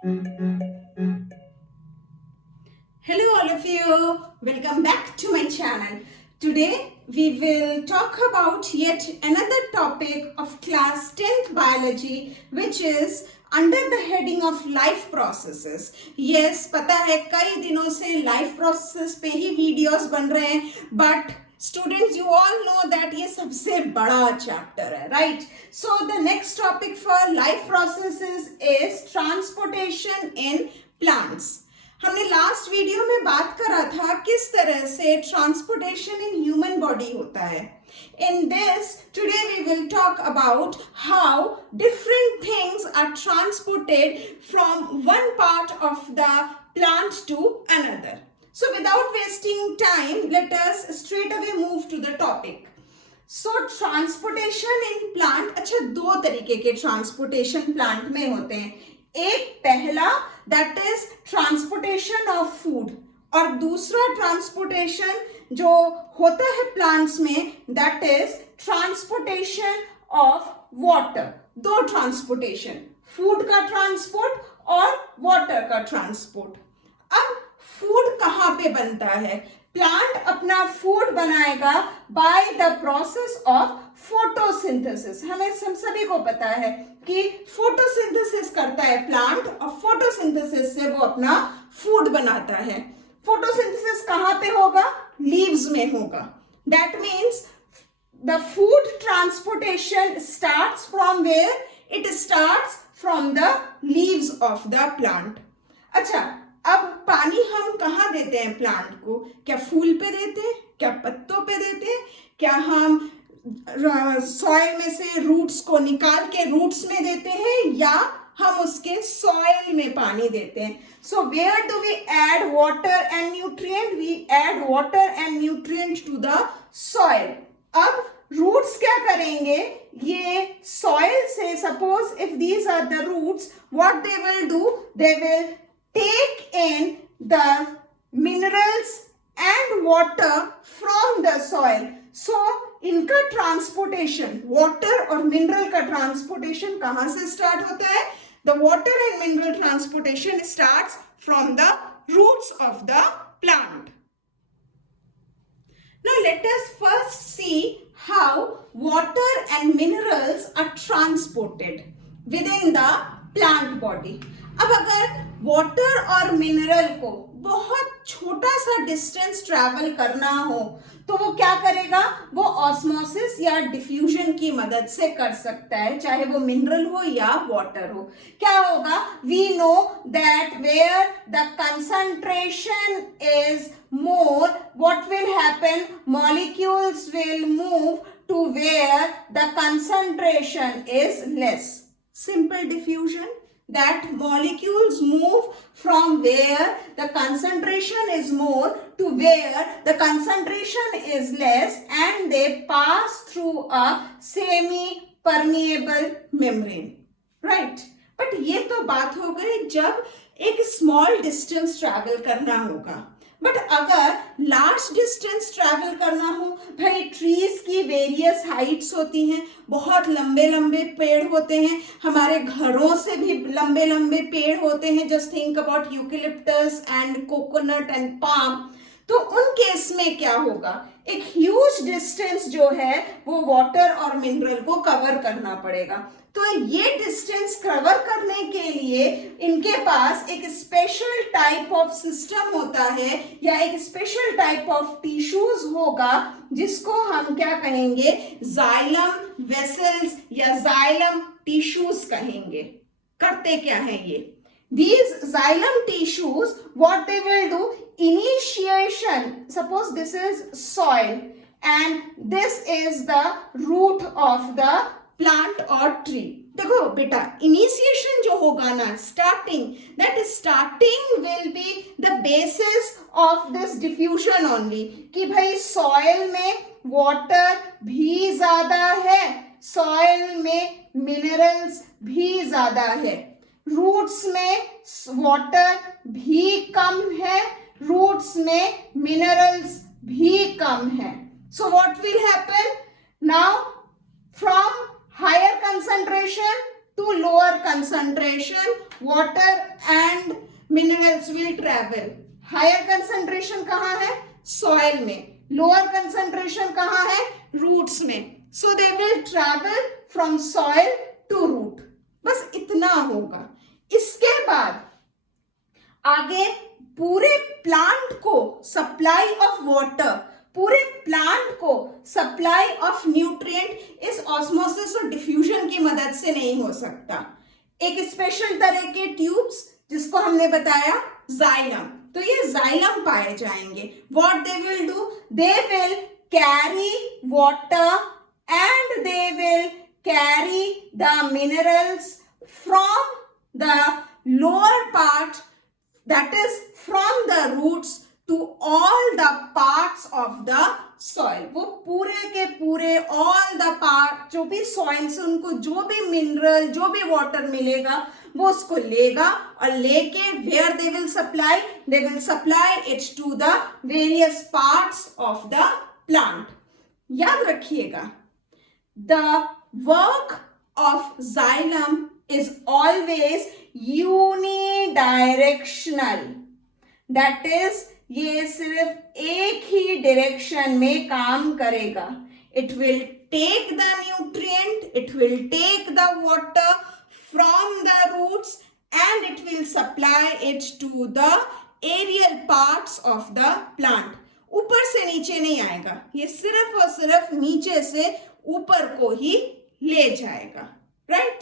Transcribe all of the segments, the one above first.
Hello all of you, welcome back to my channel. Today we will talk about yet another topic of class 10th biology, which is under the heading of life processes. Yes, पता है कई दिनों से life processes पे ही videos बन रहे हैं, but students, you all know that ये सबसे बड़ा chapter है, right? So the next topic for life processes is transportation in plants. हमने लास्ट वीडियो में बात करा था किस तरह से ट्रांसपोर्टेशन इन ह्यूमन बॉडी होता है. In this today we will talk about how different things are transported from one part of the plant to another. So without wasting time let us straight away move to the topic. So transportation in plant, अच्छा दो तरीके के transportation plant में होते हैं. एक पहला that is transportation of food और दूसरा ट्रांसपोर्टेशन जो होता है प्लांट्स में that is transportation of water. दो ट्रांसपोर्टेशन, फूड का ट्रांसपोर्ट और वाटर का ट्रांसपोर्ट. अब फूड कहाँ पे बनता है? प्लांट अपना फूड बनाएगा by the process of photosynthesis. हमें सभी को पता है कि फोटोसिंथेसिस करता है प्लांट और फोटोसिंथेसिस से वो अपना फूड बनाता है. फोटोसिंथेसिस कहाँ पे होगा? लीव्स में होगा. That means the food transportation starts from where? It starts from the leaves of the plant. अच्छा, अब पानी हम कहाँ देते हैं प्लांट को? क्या फूल पे देते हैं? क्या पत्तों पे देते हैं? क्या हम सॉइल में से रूट्स को निकाल के रूट्स में देते हैं या हम उसके सॉइल में पानी देते हैं? So where do we add water and nutrient? We add water and nutrient to the soil. अब रूट्स क्या करेंगे? ये सॉइल से, suppose if these are the roots, what they will do? They will take in the minerals and water from the soil. So इनका transportation, water और mineral का transportation कहां से स्टार्ट होता है? The water and mineral transportation starts from the roots of the plant. Now let us first see how water and minerals are transported within the plant body. अब अगर water और mineral को बहुत छोटा सा डिस्टेंस ट्रैवल करना हो तो वो क्या करेगा? वो ऑस्मोसिस या डिफ्यूजन की मदद से कर सकता है, चाहे वो मिनरल हो या वाटर हो. क्या होगा? We know that where the concentration is more, what will happen? Molecules will move to where the concentration is less. Simple diffusion, that molecules move from where the concentration is more to where the concentration is less and they pass through a semi-permeable membrane, right? but ये तो बात हो गई जब एक small distance travel करना होगा. But अगर लार्ज डिस्टेंस ट्रैवल करना हो, भाई ट्रीज की वेरियस हाइट्स होती हैं, बहुत लंबे लंबे पेड़ होते हैं, हमारे घरों से भी लंबे लंबे पेड़ होते हैं. Just think about eucalyptus and coconut and palm. तो उन केस में क्या होगा? एक ह्यूज डिस्टेंस जो है वो वाटर और मिनरल को कवर करना पड़ेगा. तो ये डिस्टेंस कवर करने के लिए इनके पास एक स्पेशल टाइप ऑफ सिस्टम होता है या एक स्पेशल टाइप ऑफ टिश्यूज होगा जिसको हम क्या कहेंगे? जाइलम वेसल्स या जाइलम टिश्यूज कहेंगे. करते क्या है ये? These xylem tissues, what they will do? Initiation. Suppose this is soil and this is the root of the plant or tree. देखो बेटा, initiation जो होगा ना, starting, that starting will be the basis of this diffusion only. कि भाई soil में water भी ज्यादा है, soil में minerals भी ज्यादा है, रूट्स में वाटर भी कम है, रूट्स में मिनरल्स भी कम है. So what will happen now? From higher concentration to lower concentration, water minerals will travel. Higher concentration कहाँ है? सॉइल में. लोअर कंसंट्रेशन कहाँ है? रूट्स में. So they will travel from soil to root. बस इतना होगा. इसके बाद आगे पूरे प्लांट को सप्लाई ऑफ वाटर, पूरे प्लांट को सप्लाई ऑफ न्यूट्रिएंट इस ऑस्मोसिस और डिफ्यूजन की मदद से नहीं हो सकता. एक स्पेशल तरह के ट्यूब्स जिसको हमने बताया जाइलम, तो ये जाइलम पाए जाएंगे. What they will do? They will carry water and they will carry the minerals from the lower part, that is from the roots to all the parts of the soil. वो पूरे के पूरे all the part, जो भी soil से उनको जो भी mineral, जो भी water मिलेगा वो उसको लेगा और लेके where they will supply it to the various parts of the plant. याद रखिएगा, the work of xylem is always unidirectional. That is ये सिर्फ एक ही डायरेक्शन में काम करेगा. It will take the nutrient, it will take the water from the roots and it will supply it to the aerial parts of the plant. ऊपर से नीचे नहीं आएगा, ये सिर्फ और सिर्फ नीचे से ऊपर को ही ले जाएगा. Right?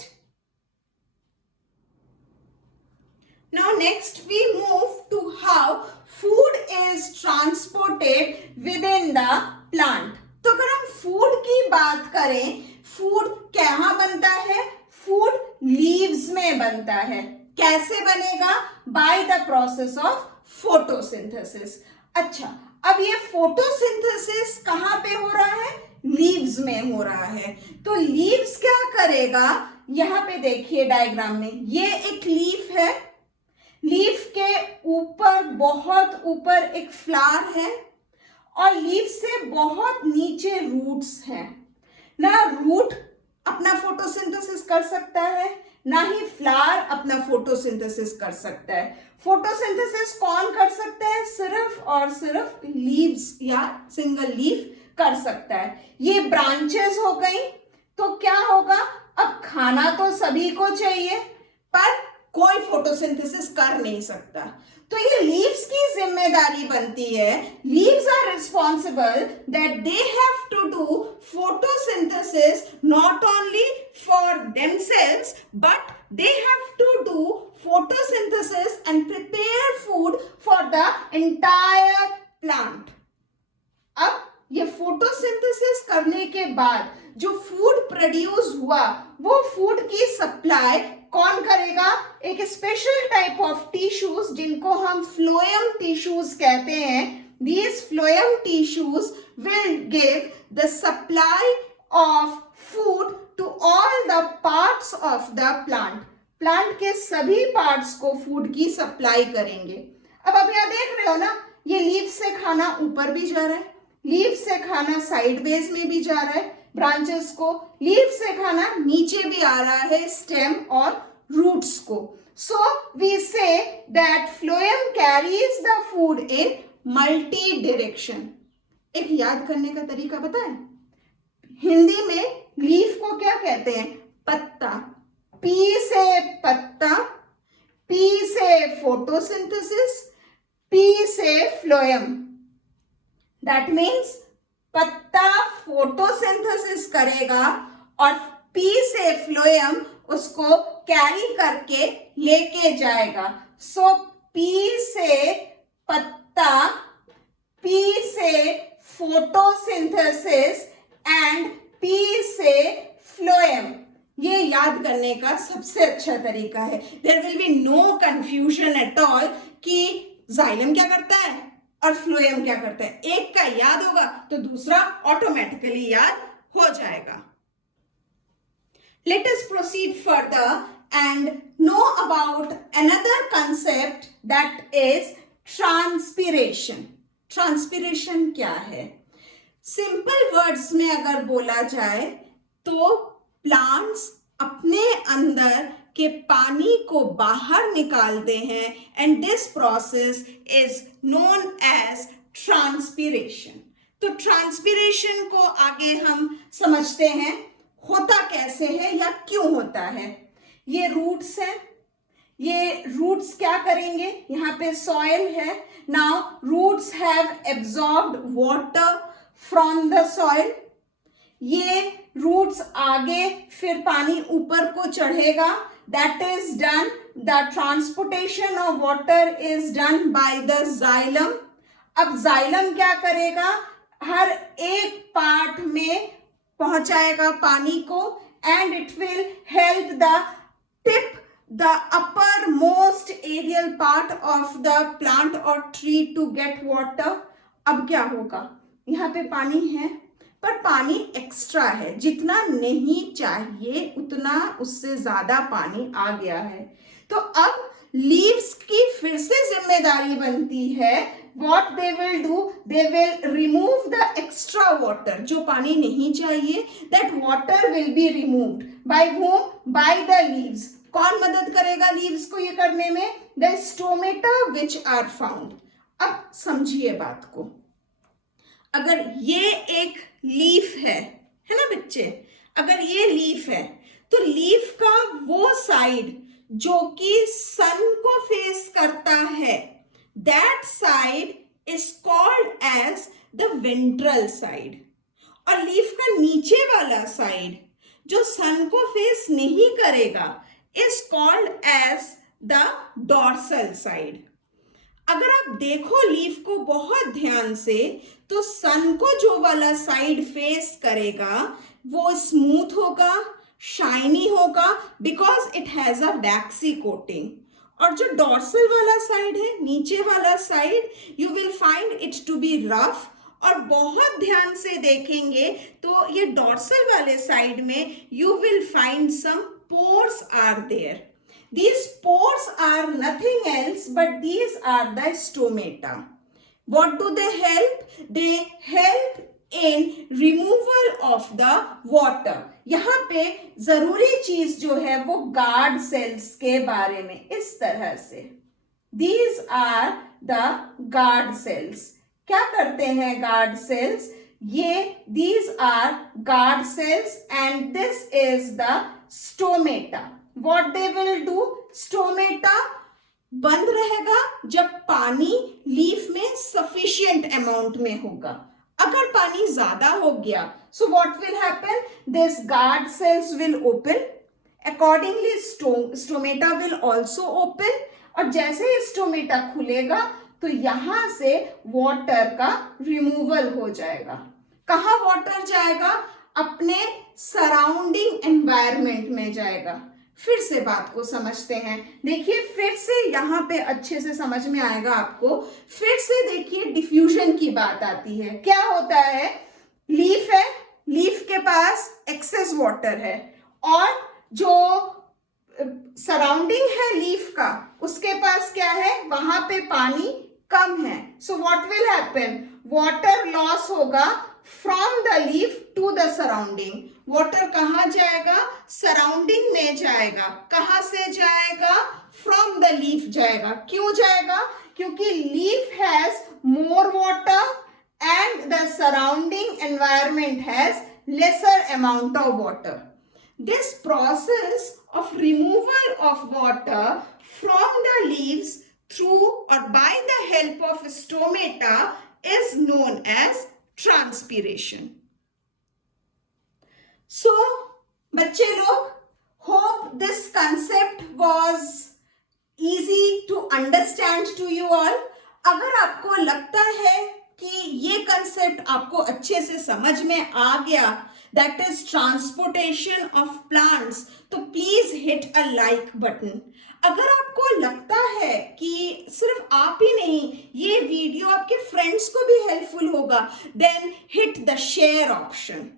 Now next we move to how food is transported within the plant. तो अगर हम फूड की बात करें, फूड कहाँ बनता है? फूड लीव्स में बनता है. कैसे बनेगा? By the process of photosynthesis. अच्छा, अब ये फोटोसिंथेसिस कहाँ पे हो रहा है? लीव्स में हो रहा है. तो लीव्स क्या करेगा? यहाँ पे देखिए डायग्राम में, ये एक लीफ है. लीफ के ऊपर, बहुत ऊपर एक फ्लावर है और लीफ से बहुत नीचे रूट्स हैं. ना रूट अपना फोटोसिंथेसिस कर सकता है, ना ही फ्लावर अपना फोटोसिंथेसिस कर सकता है. फोटोसिंथेसिस कौन कर सकता है? सिर्फ और सिर्फ लीव्स या सिंगल लीफ कर सकता है. ये ब्रांचेस हो गई. तो क्या होगा? अब खाना तो सभी को चाहिए पर कोई फोटोसिंथेसिस कर नहीं सकता. तो ये लीव्स की जिम्मेदारी बनती है. Leaves are responsible that they have to do photosynthesis not only for themselves but they have to do photosynthesis and prepare food for the entire plant. अब ये फोटोसिंथेसिस करने के बाद जो फूड प्रोड्यूस हुआ वो फूड की सप्लाई कौन करेगा? एक स्पेशल टाइप ऑफ टिश्यूज जिनको हम फ्लोएम टिश्यूज कहते हैं. These phloem tissues will give the supply of food to all the parts of the plant. Plant के सभी पार्ट्स को फूड की सप्लाई करेंगे. अब आप यहाँ देख रहे हो ना, ये लीफ से खाना ऊपर भी जा रहा है, लीफ से खाना साइड बेस में भी जा रहा है, ब्रांचेस को, लीफ से खाना नीचे भी आ रहा है स्टेम और रूट्स को. So we say that phloem carries the food in multi direction. एक याद करने का तरीका पता है? हिंदी में लीफ को क्या कहते हैं? पत्ता. पी से पत्ता, पी से फोटोसिंथेसिस, पी से फ्लोएम. दैट मीन्स पत्ता फोटोसिंथेसिस करेगा और पी से फ्लोएम उसको कैरी करके लेके जाएगा. सो पी से पत्ता, पी से फोटोसिंथेसिस एंड पी से फ्लोएम. ये याद करने का सबसे अच्छा तरीका है. There will be no confusion at all कि जाइलम क्या करता है और फ्लोएम क्या करता है. एक का याद होगा तो दूसरा ऑटोमेटिकली याद हो जाएगा. Let us proceed further and know about another concept that is transpiration. Transpiration क्या है? Simple words में अगर बोला जाए तो plants अपने अंदर कि पानी को बाहर निकालते हैं, and this process is known as transpiration. तो ट्रांसपिरेशन को आगे हम समझते हैं होता कैसे है या क्यों होता है। ये रूट्स है, ये रूट्स क्या करेंगे, यहाँ पे सॉइल है। Now roots have absorbed water from the soil. ये रूट्स आगे फिर पानी ऊपर को चढ़ेगा, that is done, the transportation of water is done by the xylem. अब जाइलम क्या करेगा, हर एक पार्ट में पहुंचाएगा पानी को, and it will help the tip the uppermost aerial part of the plant or tree to get water। अब क्या होगा, यहाँ पे पानी है पर पानी एक्स्ट्रा है, जितना नहीं चाहिए उतना उससे ज्यादा पानी आ गया है। तो अब लीव्स की फिर से जिम्मेदारी बनती है, what they will do, they will remove the extra water, जो पानी नहीं चाहिए, that water will be removed by whom, by the leaves। कौन मदद करेगा लीव्स को ये करने में, the stomata which are found. अब समझिए बात को, अगर ये एक लीफ है ना बच्चे, अगर ये लीफ है तो लीफ का वो साइड जो कि सन को फेस करता है, that side is called as the ventral side. और लीफ का नीचे वाला साइड जो सन को फेस नहीं करेगा is called as the dorsal side। अगर आप देखो लीफ को बहुत ध्यान से तो सन को जो वाला साइड फेस करेगा वो स्मूथ होगा, शाइनी होगा, because it has a waxy coating. और जो डॉर्सल वाला साइड है, नीचे वाला side, you will find it to be rough. और बहुत ध्यान से देखेंगे तो ये डॉर्सल वाले साइड में you will find some pores are there। These pores are nothing else but these are the stomata। What do they help? They help in removal of the water। यहाँ पे जरूरी चीज जो है वो गार्ड सेल्स के बारे में इस तरह से, These are the guard cells। क्या करते हैं गार्ड सेल्स, ये these are guard cells and this is the stomata. What they will do, stomata बंद रहेगा जब पानी लीफ में सफिशिएंट अमाउंट में होगा। अगर पानी ज्यादा हो गया, so what will happen, this guard cells will open, accordingly stomata will also open। और जैसे ही स्टोमेटा खुलेगा तो यहां से वाटर का रिमूवल हो जाएगा। कहाँ वाटर जाएगा, अपने सराउंडिंग एनवायरनमेंट में जाएगा। फिर से बात को समझते हैं, देखिए फिर से यहाँ पे अच्छे से समझ में आएगा आपको। फिर से देखिए डिफ्यूजन की बात आती है। क्या होता है, लीफ है, लीफ के पास एक्सेस वाटर है और जो सराउंडिंग है लीफ का उसके पास क्या है, वहां पे पानी कम है। So what will happen, water loss होगा from the leaf to the surrounding. Water कहाँ जाएगा, सराउंडिंग में जाएगा। कहाँ से जाएगा, फ्रॉम द लीफ जाएगा। क्यों जाएगा, क्योंकि leaf has more water and the surrounding environment has lesser amount of water। This process of removal of water from the leaves through or by the help of stomata is known as transpiration। So बच्चे लोग, hope this concept was easy to understand to you all। अगर आपको लगता है कि ये concept आपको अच्छे से समझ में आ गया, that is transportation of plants, तो please hit a like button. अगर आपको लगता है कि सिर्फ आप ही नहीं, ये वीडियो आपके फ्रेंड्स को भी हेल्पफुल होगा, then hit the share option.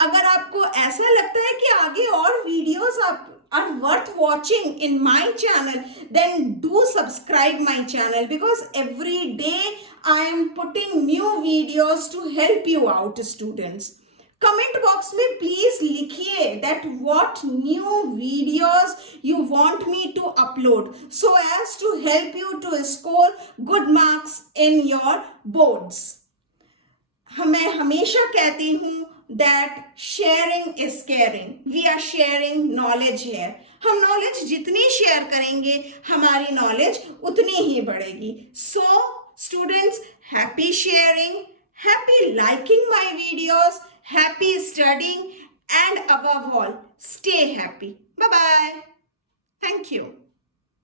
अगर आपको ऐसा लगता है कि आगे और वीडियोस आप are worth watching in my channel, then do subscribe my channel, because every day I am putting new videos to help you out students। Comment box में प्लीज लिखिए that what new videos you want me to upload so as to help you to score good marks in your boards. मैं हमेशा कहती हूँ that sharing is caring. We are sharing knowledge here. हम knowledge जितनी share करेंगे हमारी knowledge उतनी ही बढ़ेगी. So students, happy sharing, happy liking my videos, happy studying, and above all, stay happy. Bye bye. Thank you.